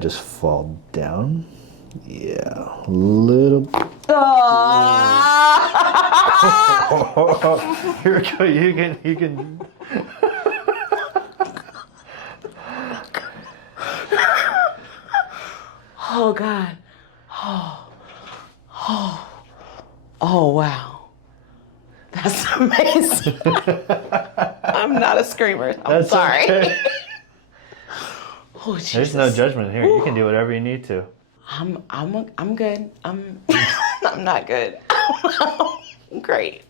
Just fall down. Yeah, a little. Here we go. You can. Oh God. Oh wow. That's amazing. I'm not a screamer. I'm sorry. Okay. Oh, Jesus. There's no judgment here. You can do whatever you need to. I'm good. I'm not good. I'm great.